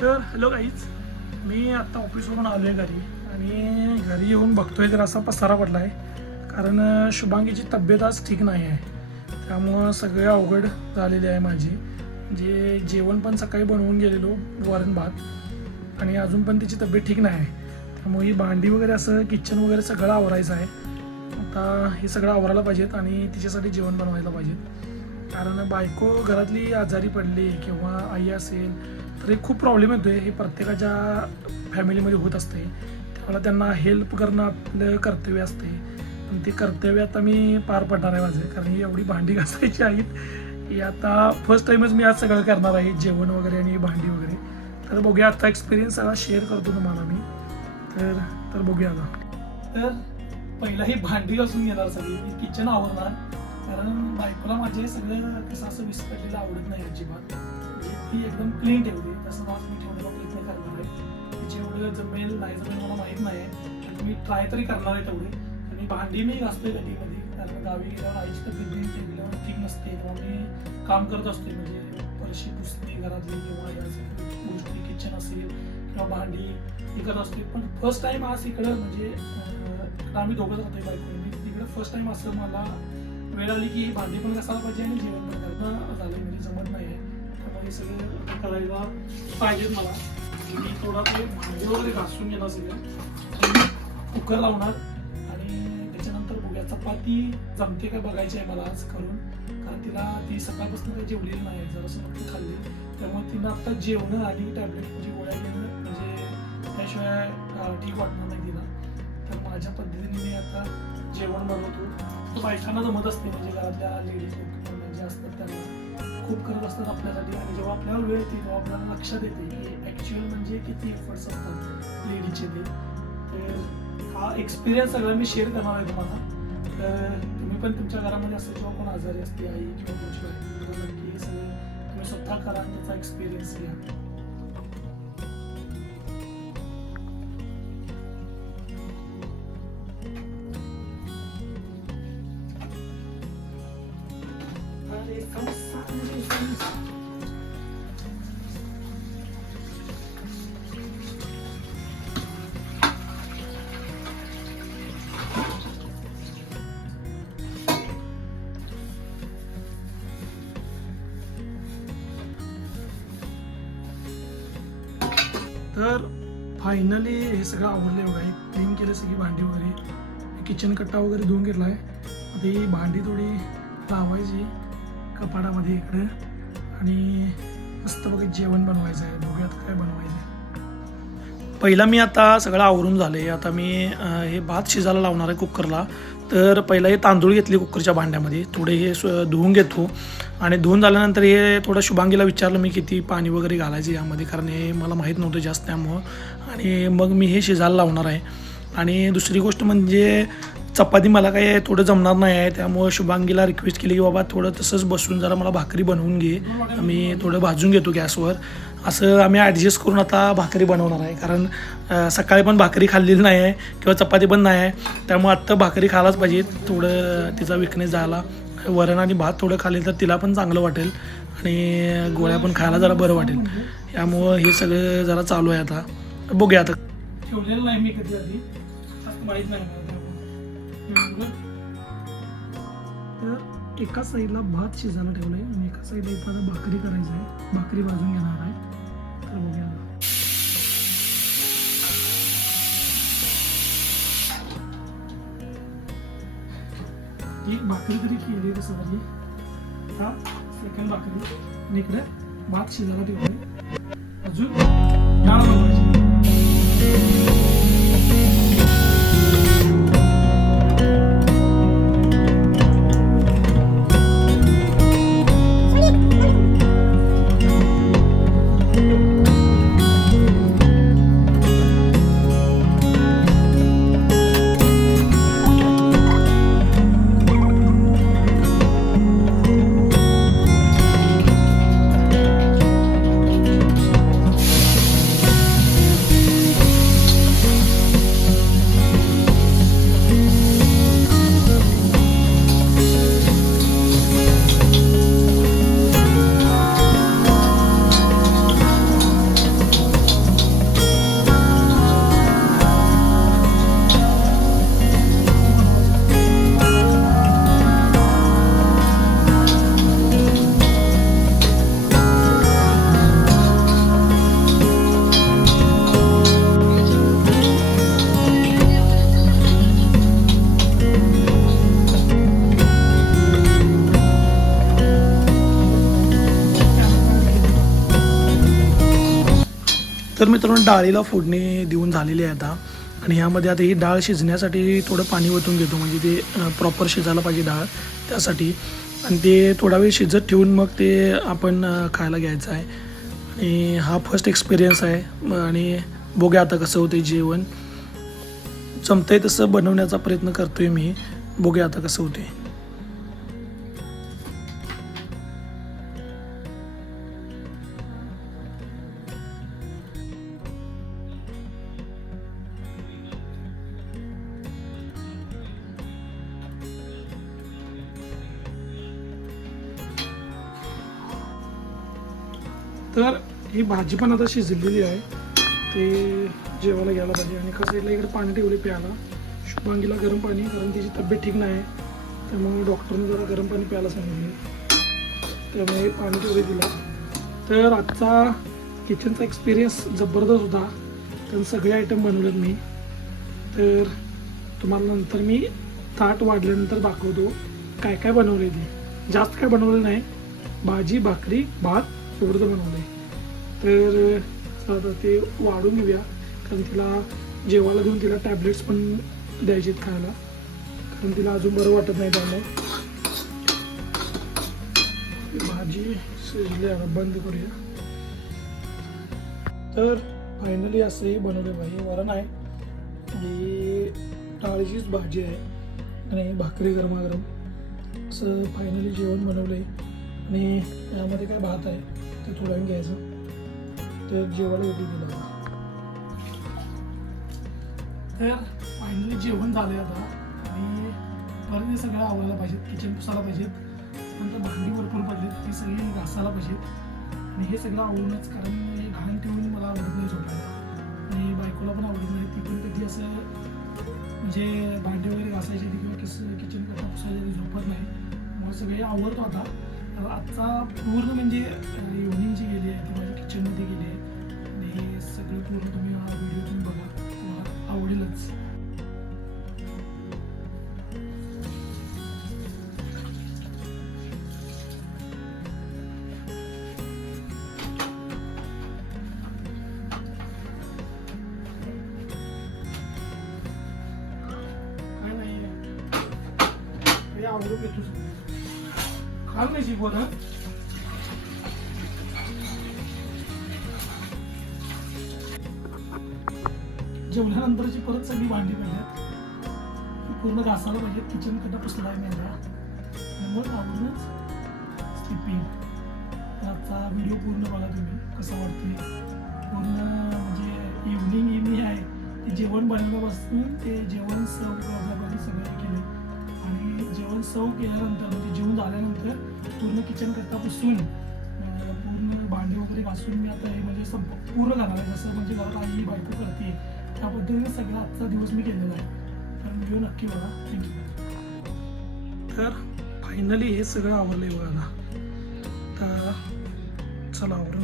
तर hello guys मी आत्ता ऑफिसवरून आलो आहे घरी आणि घरी येऊन बघतोय तर असा पसारा पडला आहे कारण शुभांगीची तब्येत आज ठीक नाही आहे. त्यामुळं सगळे अवघड झालेली आहे माझी. जे जेवण पण सकाळी बनवून गेलेलो वरण भात. आणि अजून पण तिची तब्येत ठीक नाही आहे. त्यामुळे ही भांडी वगैरे असं किचन वगैरे सगळं आवरायचं आहे. आता हे सगळं आवरायला पाहिजेत आणि तिच्यासाठी जेवण बनवायला पाहिजेत. कारण बायको घरातली आजारी पडली किंवा आई असेल तर हे खूप प्रॉब्लेम आहे हे प्रत्येकाच्या फॅमिलीमध्ये होत असते त्यामुळे त्यांना हेल्प करणं आपलं कर्तव्य असते पण ते कर्तव्य आता मी पार पडणार आहे माझं. कारण ही एवढी भांडी घासायची आहेत ही आता फर्स्ट टाईमच मी आज सगळं करणार आहे. जेवण वगैरे आणि भांडी वगैरे. तर बघूया आता एक्सपिरियन्स सगळा शेअर करतो तुम्हाला मी. तर तर बघूया आता. तर पहिला ही भांडी घासून घेणार सगळी. किचन आवडणार कारण बायकोला माझे सगळं कसं असं विस्कटलेलं आवडत नाही अजिबात. ती एकदम क्लीन ठेवली. तसं आज मी ठेवण्याचा प्रयत्न करणार आहे. जेवढं जमेल नाही जमेल मला माहीत नाही. आहे मी ट्राय तरी करणार आहे तेवढे. आणि भांडी मी घासतोय कधी कधी कारण गावी गेल्यावर आईची तब्येत बिब्येत गेल्यावर ठीक नसते. किंवा मी काम करत असतोय. म्हणजे फरशी पुसणे घरातली किंवा या गोष्टी किचन असेल किंवा भांडी हे करत असते पण फर्स्ट टाइम आज इकडं म्हणजे आम्ही दोघंच राहतोय बायको मी तिकडं फर्स्ट टाइम असं मला वेळ आली की भांडी पण घासायला पाहिजे आणि जेवण पण करणं झालं म्हणजे जमत नाही आहे त्यामुळे हे सगळं करायला पाहिजेत मला. मी थोडा ते भांडी वगैरे घासून घेणार सगळं. कुकर लावणार. आणि त्याच्यानंतर बघूया चपाती जमते का बघायची आहे मला आज करून. कारण तिला ती सकाळपासून काही जेवलेली नाही जरासं फक्त खाल्ली. त्यामुळे तिनं आता जेवणं आणि टॅबलेट म्हणजे गोळ्या घेणं म्हणजे त्याशिवाय ठीक वाटणार नाही तिला. तर माझ्या पद्धतीने मी आता जेवण बनवतो. बायकांना जमत असते म्हणजे घरातल्या लेडीज जे असतात त्यांना खूप करत असतात आपल्यासाठी. आणि जेव्हा आपल्याला वेळ येते तेव्हा आपल्याला लक्षात येते की ॲक्च्युअल म्हणजे किती एफर्ट्स असतात लेडीचे ते. तर हा एक्सपिरियन्स सगळा मी शेअर करणार आहे तुम्हाला. तर तुम्ही पण तुमच्या घरामध्ये असं जेव्हा कोण आजारी असते आई किंवा तुमची नक्की सगळं तुम्ही स्वतः करा त्याचा एक्सपिरियन्स घ्या. फायनली हे सगळं आवडलं एवढं. आहे क्लीन केलं सगळी भांडी वगैरे. किचन कट्टा वगैरे धुवून घेतला आहे. ती भांडी थोडी लावायची कपाडामध्ये इकडे. आणि मस्त बघा जेवण बनवायचं आहे. बघूयात काय बनवायचं आहे. पहिला मी आता सगळं आवरून झाले आता मी हे भात शिजायला लावणार आहे कुकरला. तर पहिला हे तांदूळ घेतले कुकरच्या भांड्यामध्ये. थोडे हे स्व- धुवून घेतो. आणि धुवून झाल्यानंतर हे थोडं शुभांगीला विचारलं मी किती पाणी वगैरे घालायचं यामध्ये कारण हे मला माहीत नव्हतं जास्त त्यामुळं. आणि मग मी हे शिजायला लावणार आहे. आणि दुसरी गोष्ट म्हणजे चपाती मला काही थोडं जमणार नाही आहे त्यामुळं शुभांगीला रिक्वेस्ट केली की बाबा थोडं तसंच बसून जरा मला भाकरी बनवून घे. मी थोडं भाजून घेतो गॅसवर. असं आम्ही ॲडजस्ट करून आता भाकरी बनवणार आहे. कारण सकाळी पण भाकरी खाल्लेली नाही आहे किंवा चपाती पण नाही आहे त्यामुळे आत्ता भाकरी खायलाच पाहिजे थोडं तिचा विकनेस झाला. वरण आणि भात थोडं खाल्ले तर तिला पण चांगलं वाटेल. आणि गोळ्या पण खायला जरा बरं वाटेल. यामुळं हे सगळं जरा चालू आहे आता. बघूया आता. ठेवलेलं नाही मी कधी आधी. माहीत नाही. तर एका साईडला भात शिजायला आहे आणि एका साईडला एखादा भाकरी करायचं आहे भाकरी भाजून घेणार आहे. तर बघूया. ही भाकरी तरी केली कसं झाली हा? सेकंड भाकरी. आणि इकडे भात शिजायला ठेवलंय. अजून डाळ तर मित्रांनो डाळीला फोडणी देऊन झालेली आहे आता. आणि ह्यामध्ये आता ही डाळ शिजण्यासाठी थोडं पाणी ओतून घेतो. म्हणजे ते प्रॉपर शिजायला पाहिजे डाळ त्यासाठी. आणि ते थोडा वेळ शिजत ठेवून मग ते आपण खायला घ्यायचं आहे. आणि हा फर्स्ट एक्सपिरियन्स आहे. आणि बघूया आता कसं होते जेवण. जमतंय तसं बनवण्याचा प्रयत्न करतोय मी. बघूया आता कसं होते तर ही भाजी पण आता शिजलेली आहे. ते जेवायला घ्यायला पाहिजे. आणि कसं इकडे इकडे पाणी ठेवले प्यायला. शुभांगीला गरम पाणी कारण तिची तब्येत ठीक नाही. त्यामुळे डॉक्टरने जरा गरम पाणी प्यायला सांगितले. त्यामुळे पाणी ठेवले तिला. तर आजचा किचनचा एक्सपिरियन्स जबरदस्त होता. तर सगळे आयटम बनवलेत मी. तर तुम्हाला नंतर मी ताट वाढल्यानंतर दाखवतो. काय काय बनवले ते. जास्त काय बनवलं नाही. भाजी भाकरी भात एवढं बनवलं आहे तर आता ते वाढून घेऊया. कारण तिला जेवायला देऊन तिला टॅबलेट्स पण द्यायचे आहेत खायला. कारण तिला अजून बरं वाटत नाही त्यामुळे. भाजी शिजली बंद करूया. तर फायनली असंही बनवलं भाई. वरण आहे. ही डाळीचीच भाजी आहे. आणि भाकरी गरमागरम. असं फायनली जेवण बनवलं आहे आणि यामध्ये काय भात आहे? ते थोडं घ्यायचं. ते जेवायला येते दिलं. तर फायनली जेवण झालं आता. आणि परत हे सगळं आवडायला पाहिजेत किचन पुसायला पाहिजेत. नंतर भांडी भरपूर पडलेत ती सगळी घासायला पाहिजेत. आणि हे सगळं आवडूनच कारण हे घाण ठेवून मला आवडत नाही झोपायला. आणि बायकोला पण आवडत नाही. ती पण कधी असं म्हणजे भांडी वगैरे घासायची ती किंवा किस किचन कसा पुसायची झोपत नाही. मला सगळे आवडतो आता. आत्ता पूर्ण म्हणजे इव्हनिंग जी गेली आहे ती माझ्या किचनमध्ये गेली आहे आणि हे सगळं पूर्ण तुम्ही हा व्हिडिओ बघा तुम्हाला आवडेलच. काय नाही. आवडून घेतो. खाल नाही जेवल्यानंतरची परत सगळी भांडी पाहिजेत पूर्ण घासायला पाहिजे किचन कटा पुसलाय आहे मग आवडूनच स्लिपिंग आता व्हिडिओ पूर्ण बघा तुम्ही कसं वाटते पूर्ण म्हणजे इव्हनिंग इव्हनिंग आहे ते जेवण बनवण्यापासून ते जेवण सर्व करण्यापर्यंत सगळं केलं आणि जेवण सर्व केल्यानंतर म्हणजे जेवण झाल्यानंतर पूर्ण किचन करता पुसून म्हणजे पूर्ण भांडी वगैरे घासून मी आता हे म्हणजे संप पूर्ण झालं आहे. जसं म्हणजे घरात आई बायको करते त्या पद्धतीने सगळा आजचा दिवस मी केलेला आहे. तर व्हिडिओ नक्की बघा. थँक्यू तर फायनली हे सगळं आवडलं आहे बघा तर चला आवडलं